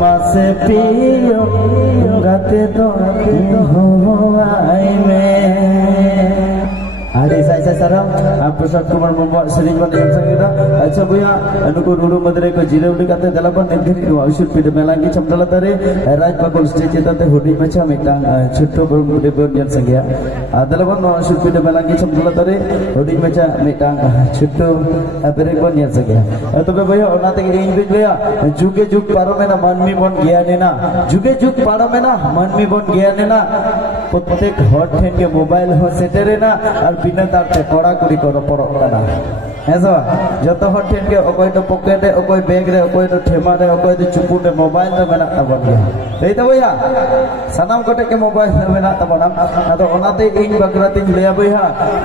mase piyo gate do hoai me. Hari saya sarang Prasad Kumar membuat sering pada yang saya kira. Acha boya anuko dulu madre ko jira udi kate dalapan negeri ko ausur pide melangi chamdala tare Raj Pakol stage tate hudi macha mitang chutto berde berdian sangya. Dalapan ausur pide melangi chamdala tare hudi macha mitang chutto berde berdian sangya. Tobe boya onate ing bigleya juge jug paromena manmi bon gyanena juge jug paromena manmi bon gyanena প্রত্যেক hot থেকে mobile ho seterena আর বিনা তারতে কড়া করি করো পড়ক কানা হেসো যত hot থেকে অকয় তো পকেটে অকয় ব্যাগ রে অকয় তো ঠেমা রে অকয় তো চুপুটে মোবাইল তো মেনা তাবন গিয়া এই তো বইয়া সানাম কটে কে মোবাইল মেনা তাবন আদো ওনাতে ইং বাগরাতিন লয়া বইয়া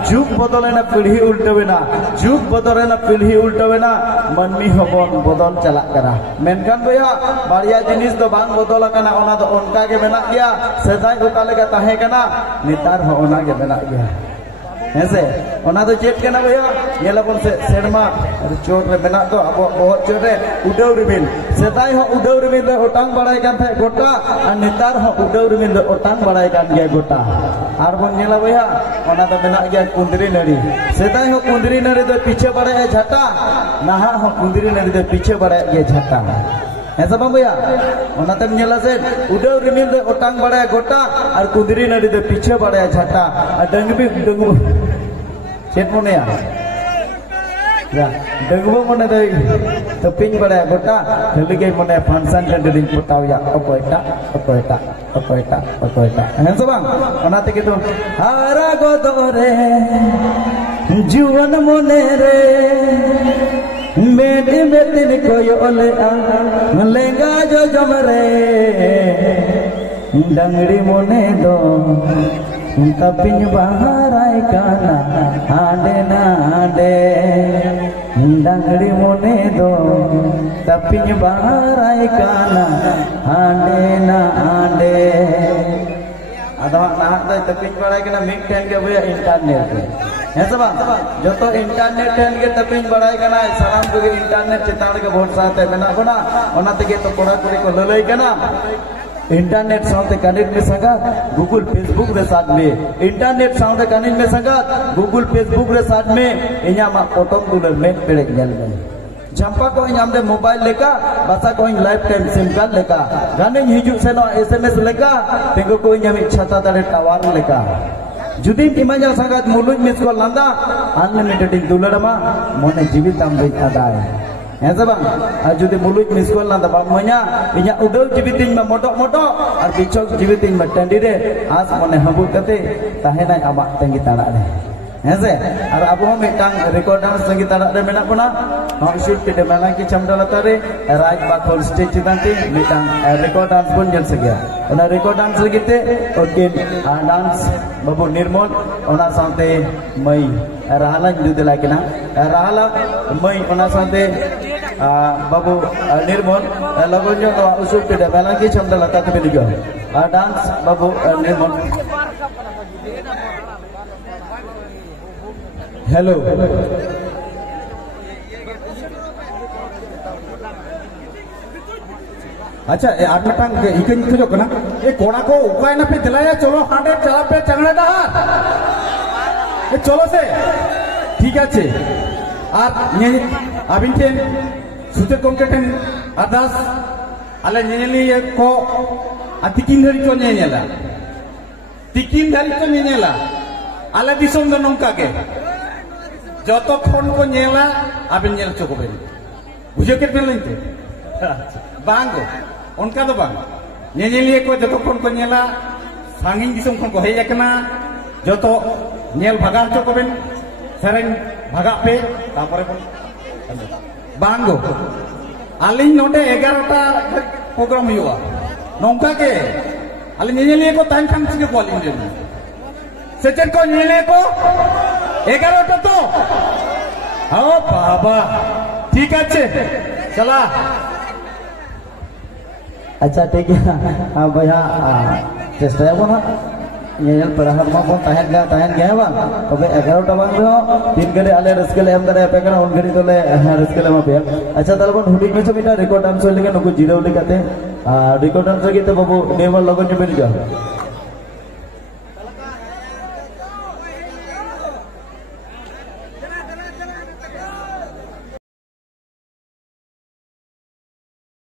যুগ বদলেনা পিঢ়ি উল্টাবেনা যুগ বদলেনা পিঢ়ি উল্টাবেনা মানমি হবন বদল চালাক কানা মেনকান বইয়া বাড়িয়া জিনিস তো বাং বদল কানা ওনা তো অনকা গে মেনা গিয়া সেদাই ওকালেগা তাহে কানা নিতার হ ওনা গে মেনা গিয়া ऐसे ओना तो चेक करना भैया ये लोगों से सेरमा चोट में बना तो अब बहुत चोट है उड़ाव रिमिल सेताई हो उड़ाव रिमिल ओटांग बढ़ाई kan थे गोटा और नितार हो उड़ाव रिमिल ओटांग बढ़ाई kan गया गोटा आर बन नेला भैया ओना तो बना गया कुंदरी नड़ी सेताई हो कुंदरी नड़ी तो पीछे बढ़ाया झटा नहा हो कुंदरी नड़ी तो पीछे बढ़ाया गया झटा ऐसा बम भैया ओनाते नेला से उड़ाव रिमिल दे ओटांग बढ़ाया गोटा और कुंदरी नड़ी दे पीछे बढ़ाया झटा और डंगू चेत मोने या डंगू मोने दे तो पिंग बढ़ाया गोटा जल्दी के मोने फंक्शन के दिन पटाव या अकोयटा ऐसा बम ओनाते के तो हारा गोदरे जीवन मोने रे मेडी मेदिन कोयो ले लेंगा जो जमरे डंगड़ी मोने दो कपिन बहाराय काना आडे ना आडे डंगड़ी मोने दो कपिन बहाराय काना आडे ना आडे अदा ना तो कपिन बहाराय काना मिक टैन के भैया इंटरनेट पे ऐसा बा जो तो इंटरनेट टैन के तपिन बढ़ाई कना साराम को इंटरनेट चिताड़ के बहुत साथ है मेना कोना ओनाते के तो कोड़ा कोड़ी को ललई कना इंटरनेट साउंड कनेक्ट में संगा गूगल फेसबुक रे साथ में इंटरनेट साउंड कनेक्ट में संगा गूगल फेसबुक रे साथ में इन्या मा फोटो दुलर में पेड़े गल में जंपा को इन्या हमदे मोबाइल लेका बसा को in life time SIM card लेका गाने हिजु से नो एसएमएस लेका तेको को इन्या में छता तारे टावर लेका जुदी इमाजा संगत मुलुज मिसको लंदा अनलिमिटेड दुलड़मा मोने जीवित आम दे आदाय ऐसा बang जुदी मुलुज मिसको लंदा बा मोnya इnya उडल जीवितिन में मोटो और बिचोक जीवितिन में टंडी रे आज मोने हबु कते ताहेना आबा तंगी ताड़ा रे ऐसे और अब हम मिटांग रिकॉर्ड डांस तंगी ताड़ा रे मेना कोना हम शूट पिटे मेला की चमडला तारे राज पाखोल स्टेज चितांती मिटांग रिकॉर्ड डांस बन जल सकिया ओना रिकॉर्ड डांस लगिते ओके डांस बाबू निर्मल ओना साथे मई राहला जुदे लाकिना राहला मई ओना साथे बाबू निर्मल लगन जो तो उसूल पिटे मेला की चमडला ताते बिलिगो डांस बाबू निर्मल हेलो अच्छा आठ मिनट इकन खोजो कना ए कोड़ा को उपाय ना पे दिलाया चलो हांडे चला पे चंगड़े डहा ए चलो से ठीक আছে আর নিয়ে আবিন টেন সুতে কমপ্লিটেন আদাস আলে নিয়েলি কো আতিকিন ধরি তো নিয়েলা তিকিন ধরি তো নিয়েলা আলে দিসম দ নংকা গে যতক্ষণ কো নিয়েলা আবিন নিয়েল চকোবেন বুঝে কে পেলেন তো বাঙ্গো उनका तो बांग नेनेलिए को जो तो को नेला सांगिन दिसम को हेय एकना जो तो नेल भागा चो को बेन सेरेन भागा पे तापरे बन बांगो आलिन नोडे 11 टा प्रोग्राम हुआ नोंका के आलिन नेनेलिए को टाइम खान से को आलिन दे सेचन को नेले को 11 टा तो ओ बाबा ठीक আছে चला अच्छा ठीक है भैया चेष्टा है ना ये पढ़ाहर मा बन तहन गया बा तबे 11 टा बांग रहो 3 घड़ी आले रस्केले एम दरे पे उन घड़ी तो ले रस्केले मा पे अच्छा तलबन हुडी में मिटा रिकॉर्ड डांस लेके नुको zero लेकाते recordan lagi tu babu nemal logon je beri